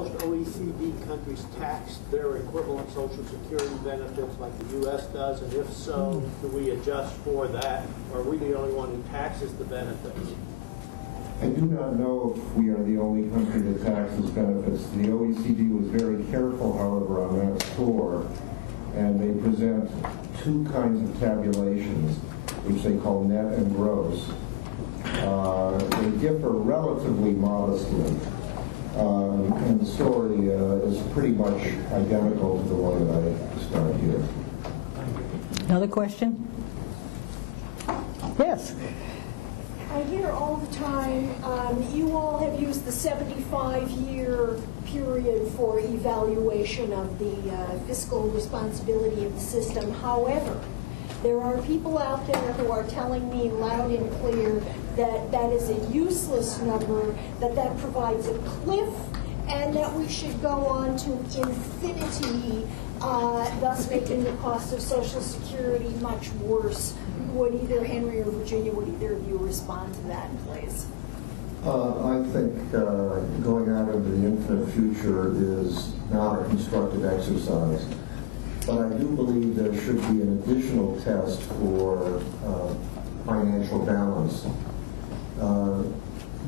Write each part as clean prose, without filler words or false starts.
Most OECD countries tax their equivalent Social Security benefits like the U.S. does, and if so, do we adjust for that, or are we the only one who taxes the benefits? I do not know if we are the only country that taxes benefits. The OECD was very careful, however, on that score, and they present two kinds of tabulations, which they call net and gross. They differ relatively modestly. And the story is pretty much identical to the one that I described here. Another question? Yes. I hear all the time, you all have used the 75-year period for evaluation of the fiscal responsibility of the system. However, there are people out there who are telling me loud and clear that that is a useless number, that provides a cliff, and that we should go on to infinity, thus making the cost of Social Security much worse. Would either Henry or Virginia, would either of you respond to that, please? I think going out into the infinite future is not a constructive exercise. But I do believe there should be an additional test for financial balance.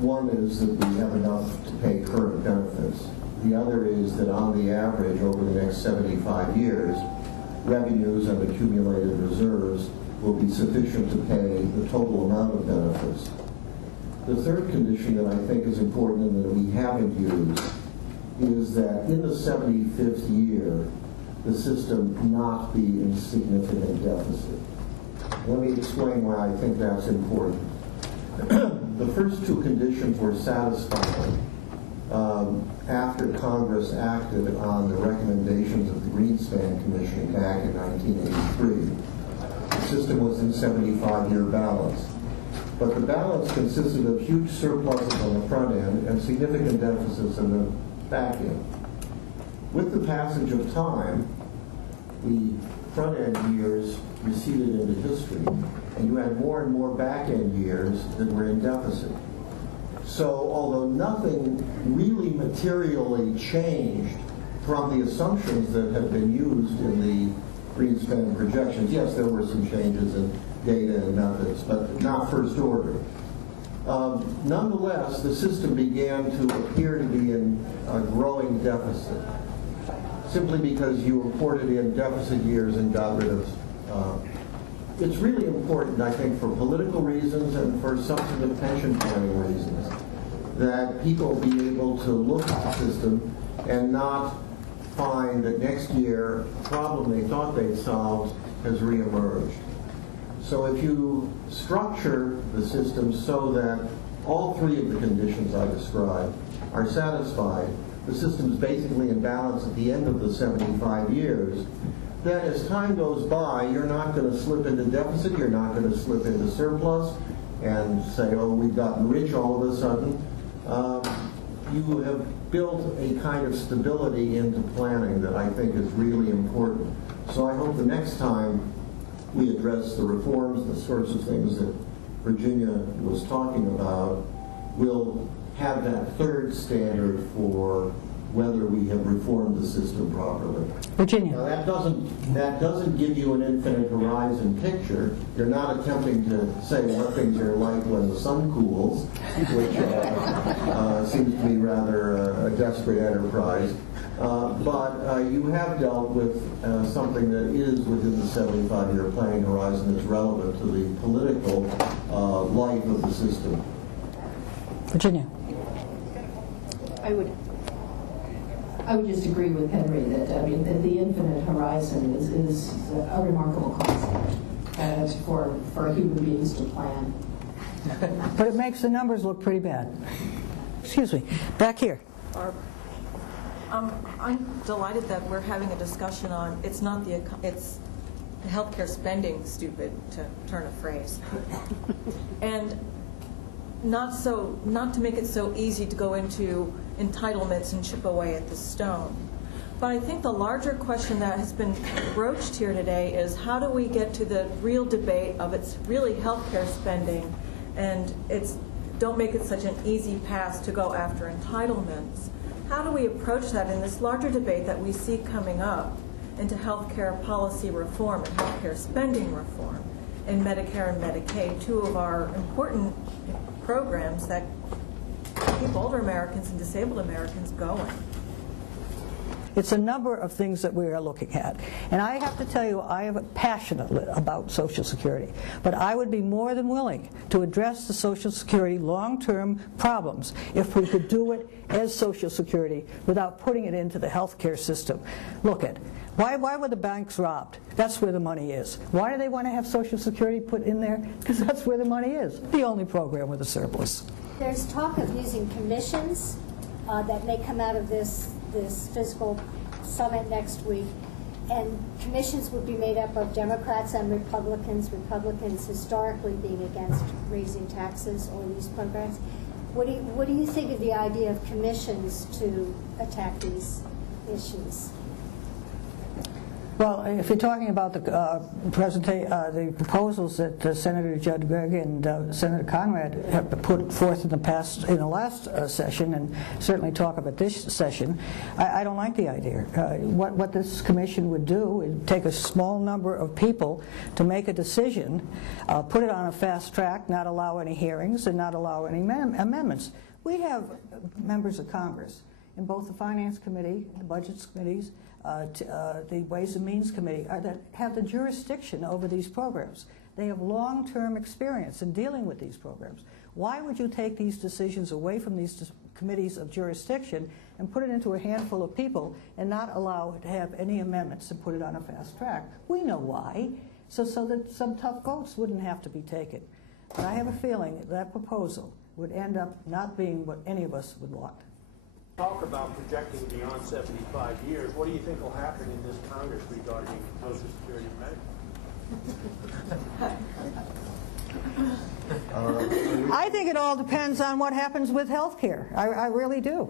One is that we have enough to pay current benefits. The other is that on the average, over the next 75 years, revenues and accumulated reserves will be sufficient to pay the total amount of benefits. The third condition that I think is important and that we haven't used is that in the 75th year, the system not be in significant deficit. Let me explain why I think that's important. The first two conditions were satisfied after Congress acted on the recommendations of the Greenspan Commission back in 1983. The system was in 75-year balance. But the balance consisted of huge surpluses on the front end and significant deficits in the back end. With the passage of time, the front-end years receded into history, and you had more and more back-end years that were in deficit. So although nothing really materially changed from the assumptions that had been used in the Greenspan projections, yes, there were some changes in data and methods, but not first order. Nonetheless, the system began to appear to be in a growing deficit, simply because you reported in deficit years and got rid of. It's really important, I think, for political reasons and for substantive pension planning reasons, that people be able to look at the system and not find that next year a problem they thought they'd solved has reemerged. So if you structure the system so that all three of the conditions I described are satisfied, the system's basically in balance at the end of the 75 years, then as time goes by, you're not going to slip into deficit, you're not going to slip into surplus and say, oh, we've gotten rich all of a sudden. You have built a kind of stability into planning that I think is really important. So I hope the next time we address the reforms, the sorts of things that Virginia was talking about, we'll have that third standard for whether we have reformed the system properly. Virginia. Now, that doesn't give you an infinite horizon picture. You're not attempting to say what things are like when the sun cools, which seems to be rather a desperate enterprise. But you have dealt with something that is within the 75-year planning horizon that's relevant to the political life of the system. Virginia. I would just agree with Henry that that the infinite horizon is a remarkable concept for human beings to plan. But it makes the numbers look pretty bad. Excuse me. Back here. I'm delighted that we're having a discussion on it's the healthcare spending, stupid, to turn a phrase, and not to make it so easy to go into entitlements and chip away at the stone. But I think the larger question that has been broached here today is how do we get to the real debate of it's really healthcare spending, and don't make it such an easy pass to go after entitlements. how do we approach that in this larger debate that we see coming up into healthcare policy reform and healthcare spending reform and Medicare and Medicaid, two of our important programs that keep older Americans and disabled Americans going? It's a number of things that we are looking at. And I have to tell you, I am passionate about Social Security. But I would be more than willing to address the Social Security long-term problems if we could do it as Social Security without putting it into the health care system. Look at, why were the banks robbed? That's where the money is. Why do they want to have Social Security put in there? Because that's where the money is. The only program with a surplus. There's talk of using commissions that may come out of this fiscal summit next week, and commissions would be made up of Democrats and Republicans historically being against raising taxes or these programs. What do you think of the idea of commissions to attack these issues? Well, if you're talking about the proposals that Senator Judd Gregg and Senator Conrad have put forth in the last session, and certainly talk about this session, I don't like the idea. What this commission would do is take a small number of people to make a decision, put it on a fast track, not allow any hearings, and not allow any amendments. We have members of Congress in both the Finance Committee, the Budgets Committees, the Ways and Means Committee that have the jurisdiction over these programs. They have long-term experience in dealing with these programs. Why would you take these decisions away from these committees of jurisdiction and put it into a handful of people and not allow it to have any amendments and put it on a fast track? We know why, so that some tough votes wouldn't have to be taken. But I have a feeling that proposal would end up not being what any of us would want. Talk about projecting beyond 75 years. What do you think will happen in this Congress regarding Social Security and Medicare? I think it all depends on what happens with health care. I really do.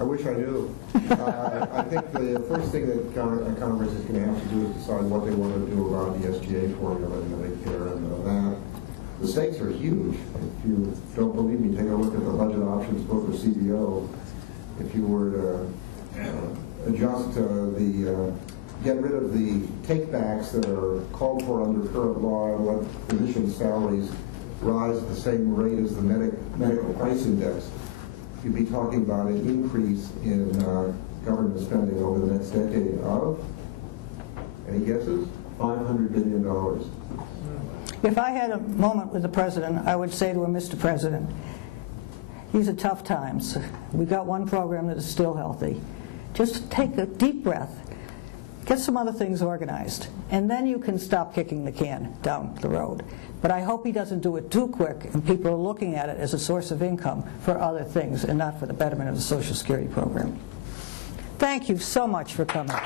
I wish I knew. I think the first thing that Congress is going to have to do is decide what they want to do about the SGA formula and Medicare and that. The stakes are huge. If you don't believe me, take a look at the budget options book of CBO. If you were to adjust get rid of the takebacks that are called for under current law and let physician salaries rise at the same rate as the medical price index, you'd be talking about an increase in government spending over the next decade of, any guesses? $500 billion. If I had a moment with the President, I would say to him, Mr. President, these are tough times. We've got one program that is still healthy. Just take a deep breath, get some other things organized, and then you can stop kicking the can down the road. But I hope he doesn't do it too quick and people are looking at it as a source of income for other things and not for the betterment of the Social Security program. Thank you so much for coming.